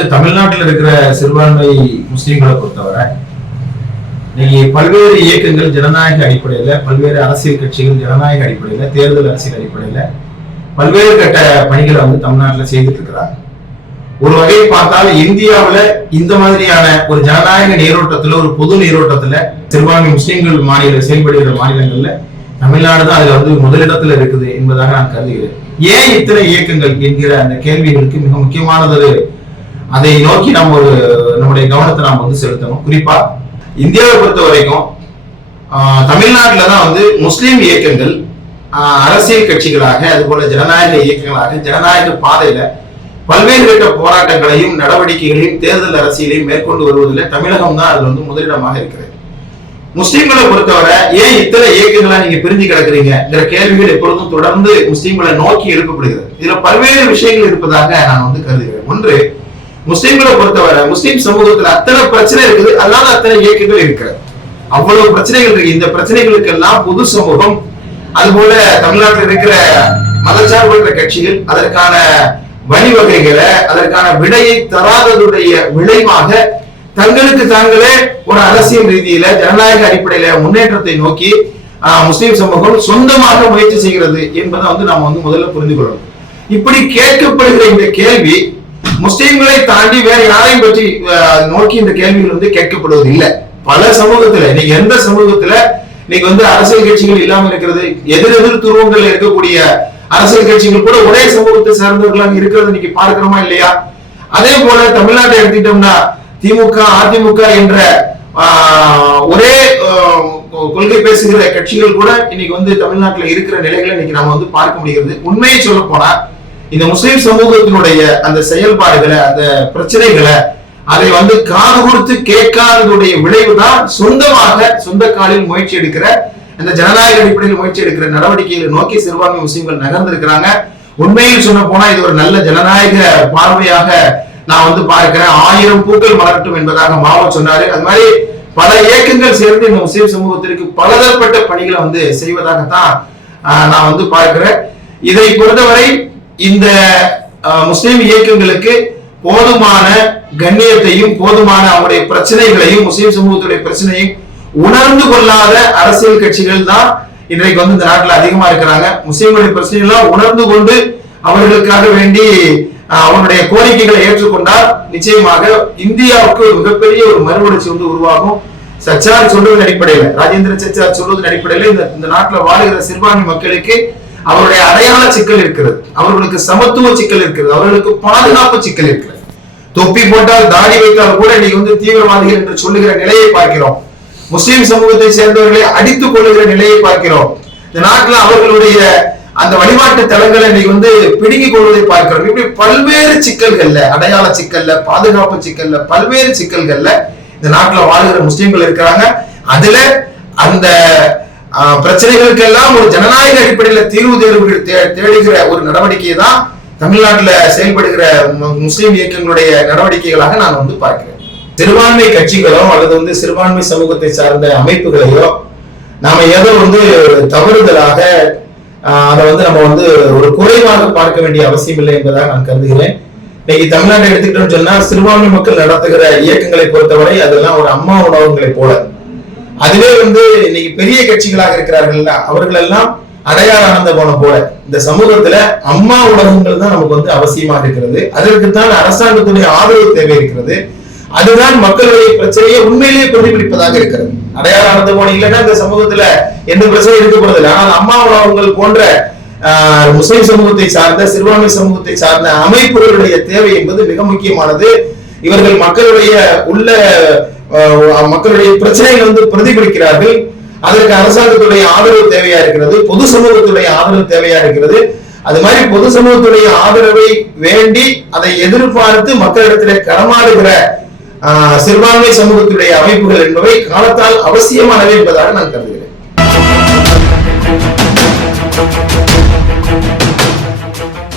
அதாவது தமிழ்நாட்டில் இருக்கிற சிறுபான்மை முஸ்லீம்களை பொறுத்தவரை இன்னைக்கு பல்வேறு இயக்கங்கள் ஜனநாயக அடிப்படையில, பல்வேறு அரசியல் கட்சிகள் ஜனநாயக அடிப்படையில, தேர்தல் அரசியல் அடிப்படையில பல்வேறு கட்ட பணிகளை தமிழ்நாட்டில் செய்துட்டு இருக்கிறாங்க. ஒரு வகையை பார்த்தால் இந்தியாவில் இந்த மாதிரியான ஒரு ஜனநாயக நீரோட்டத்துல, ஒரு பொது நீரோட்டத்துல சிறுபான்மை முஸ்லீம்கள் செயல்படுகிற மாநிலங்கள்ல தமிழ்நாடு தான் அதுல முதலிடத்துல இருக்குது என்பதாக நான் கருதுகிறேன். ஏன் இத்தனை இயக்கங்கள் என்கிற அந்த கேள்விகளுக்கு மிக முக்கியமானது, அதை நோக்கி நம்முடைய கவனத்தை நாம் செலுத்தணும். குறிப்பா இந்தியாவை பொறுத்த வரைக்கும் தமிழ்நாட்டில்தான் முஸ்லீம் இயக்கங்கள் அரசியல் கட்சிகளாக, அதுபோல ஜனநாயக இயக்கங்களாக ஜனநாயக பாதையில பல்வேறு கட்ட போராட்டங்களையும் நடவடிக்கைகளையும் தேர்தல் அரசியலையும் மேற்கொண்டு வருவதில் தமிழகம் தான் அதுல முதலிடமாக இருக்கிறது. முஸ்லீம்களை பொறுத்தவரை ஏன் இத்தனை இயக்கங்களா நீங்க பிரிஞ்சு கிடக்குறீங்கிற கேள்விகள் எப்பொழுதும் தொடர்ந்து முஸ்லீம்களை நோக்கி எழுப்பப்படுகிறது. இதுல பல்வேறு விஷயங்கள் இருப்பதாக நான் கருதுகிறேன். ஒன்று, முஸ்லீம்களை பொறுத்தவரை முஸ்லீம் சமூகத்துல அத்தனை பிரச்சனை இருக்குது, அல்லாத அத்தனை இயக்கங்கள் இருக்கிறது. அவ்வளவு பிரச்சனைகள் இருக்கு. இந்த பிரச்சனைகளுக்கு எல்லாம் பொது சமூகம், அதுபோல தமிழ்நாட்டில் இருக்கிற மதச்சார்பற்ற கட்சிகள் அதற்கான வழிவகைகளை, அதற்கான விடையை தராததுடைய விளைவாக தங்களுக்கு தாங்களே ஒரு அரசியல் ரீதியில ஜனநாயக அடிப்படையில முன்னேற்றத்தை நோக்கி முஸ்லீம் சமூகம் சொந்தமாக முயற்சி செய்கிறது என்பதை நாம முதல்ல புரிந்து கொள்ளணும். இப்படி கேட்கப்படுகிற இந்த கேள்வி முஸ்லீம்களை தாண்டி வேற யாரையும் பற்றி நோக்கி இந்த கேள்விகள் கேட்கப்படுவது இல்லை. பல சமூகத்துல இன்னைக்கு எந்த சமூகத்துல இன்னைக்கு அரசியல் கட்சிகள் இல்லாம இருக்கிறது, எதிர் துருவங்கள் இருக்கக்கூடிய அரசியல் கட்சிகள் கூட ஒரே சமூகத்தை சார்ந்தவர்களாக இருக்கிறது இன்னைக்கு பார்க்கிறோமா இல்லையா? அதே போல தமிழ்நாட்டை எடுத்துக்கிட்டோம்னா திமுக, அதிமுக என்ற ஒரே கொள்கை பேசுகிற கட்சிகள் கூட இன்னைக்கு தமிழ்நாட்டில் இருக்கிற நிலைகளை இன்னைக்கு நாம பார்க்க முடிகிறது. உண்மையை சொல்ல போனா இந்த முஸ்லிம் சமூகத்தினுடைய அந்த செயல்பாடுகளை, அந்த பிரச்சனைகளை அதை காது கொடுத்து கேட்காததுடைய விளைவுதான் சொந்த காலில் முயற்சி எடுக்கிற, அந்த ஜனநாயக அடிப்படையில் முயற்சி எடுக்கிற நடவடிக்கைகளை நோக்கி சிறுபான்மை முஸ்லிம்கள் நகர்ந்திருக்கிறாங்க. உண்மையில் சொன்ன போனா இது ஒரு நல்ல ஜனநாயக பார்வையாக நான் பார்க்கிறேன். 1000 பூக்கள் மலரட்டும் என்பதாக மாவோ சொன்னாரு. அது மாதிரி பல இயக்கங்கள் சேர்ந்து இந்த முஸ்லிம் சமூகத்திற்கு பலதரப்பட்ட பணிகளை செய்வதாகத்தான் நான் பார்க்கிறேன். இதை பொறுத்தவரை இந்த முஸ்லிம் இயக்கங்களுக்கு போதுமான கண்ணியத்தையும் போதுமான அவருடைய பிரச்சனைகளையும் முஸ்லிம் சமூகத்துடைய பிரச்சனையும் உணர்ந்து கொள்ளாத அரசியல் கட்சிகள் தான் இன்றைக்கு இந்த நாட்டில் அதிகமா இருக்கிறாங்க. முஸ்லிம்களுடைய பிரச்சனைகள்லாம் உணர்ந்து கொண்டு அவர்களுக்காக வேண்டி அவனுடைய கோரிக்கைகளை ஏற்றுக்கொண்டால் நிச்சயமாக இந்தியாவுக்கு மிகப்பெரிய ஒரு மறுமலர்ச்சி உருவாகும். சச்சார் சொல்வதன் அடிப்படையில், ராஜேந்திர சச்சார் சொல்வதன் அடிப்படையில் இந்த நாட்டில் வாழ்கிற சிறுபான்மை மக்களுக்கு அவருடைய அடையாள சிக்கல் இருக்கிறது, அவர்களுக்கு சமத்துவ சிக்கல் இருக்கிறது, அவர்களுக்கு பாதுகாப்பு சிக்கல் இருக்கிறது. தொப்பி போட்டால் தாடி வைத்தால் கூட இன்னைக்கு தீவிரவாதிகள் என்று சொல்லுகிற நிலையை பார்க்கிறோம். முஸ்லிம் சமூகத்தை சேர்ந்தவர்களை அடித்துக் கொள்ளுகிற நிலையை பார்க்கிறோம். இந்த நாட்டில் அவர்களுடைய அந்த வழிபாட்டு தலங்களை இன்னைக்கு பிடுங்கிக் கொள்வதை பார்க்கிறோம். இப்படி பல்வேறு சிக்கல்கள்ல, அடையாள சிக்கல்ல, பாதுகாப்பு சிக்கல்ல, பல்வேறு சிக்கல்கள்ல இந்த நாட்டில் வாழ்கிற முஸ்லிம்கள் இருக்கிறாங்க. அதுல அந்த பிரச்சனைகளுக்கு எல்லாம் ஒரு ஜனநாயக அடிப்படையில தீர்வு தேடுகிற ஒரு நடவடிக்கையை தான் தமிழ்நாட்டில் செயல்படுகிற முஸ்லிம் இயக்கங்களுடைய நடவடிக்கைகளாக நான் பார்க்கிறேன். சிறுபான்மை கட்சிகளோ அல்லது சிறுபான்மை சமூகத்தை சார்ந்த அமைப்புகளையோ நாம ஏதோ தவறுதலாக அதை நம்ம ஒரு குறைவாக பார்க்க வேண்டிய அவசியம் இல்லை என்பதாக நான் கருதுகிறேன். இன்னைக்கு தமிழ்நாட்டை எடுத்துக்கிட்டோம்னு சொன்னா சிறுபான்மை மக்கள் நடத்துகிற இயக்கங்களை பொறுத்தவரை அதெல்லாம் ஒரு அம்மா உணவகங்களை போல, அதுவே இன்னைக்கு பெரிய கட்சிகளாக இருக்கிறார்கள் அவர்கள் எல்லாம் அடையாள ஆனந்த போன போல இந்த சமூகத்துல அம்மா உணவகங்கள் தான் நமக்கு அவசியமாக இருக்கிறது. அதற்குத்தான் அரசாங்கத்துடைய ஆதரவு தேவை இருக்கிறது. அதுதான் மக்களுடைய பிரச்சனையை உண்மையிலேயே பிரதிபலிப்பதாக இருக்கிறது. அடையாள ஆனந்த போன இல்லைன்னா இந்த சமூகத்துல எந்த பிரச்சனையும் இருக்கப்படுதில்லை. ஆனால் அம்மா உணவகங்கள் போன்ற முஸ்லிம் சமூகத்தை சார்ந்த, சிறுபான்மை சமூகத்தை சார்ந்த அமைப்புகளுடைய தேவை என்பது மிக முக்கியமானது. இவர்கள் மக்களுடைய பிரச்சனைகள் பிரதிபலிக்கிறார்கள். அதற்கு அரசாங்கத்துடைய ஆதரவு தேவையா இருக்கிறது, பொது சமூகத்துடைய ஆதரவு தேவையா இருக்கிறது. அது மாதிரி பொது சமூகத்துடைய ஆதரவை வேண்டி அதை எதிர்பார்த்து மக்களிடத்திலே களமாடுகிற சிறுபான்மை சமூகத்துடைய அமைப்புகள் என்பவை காலத்தால் அவசியமானவை என்பதாக நான் கருதுகிறேன்.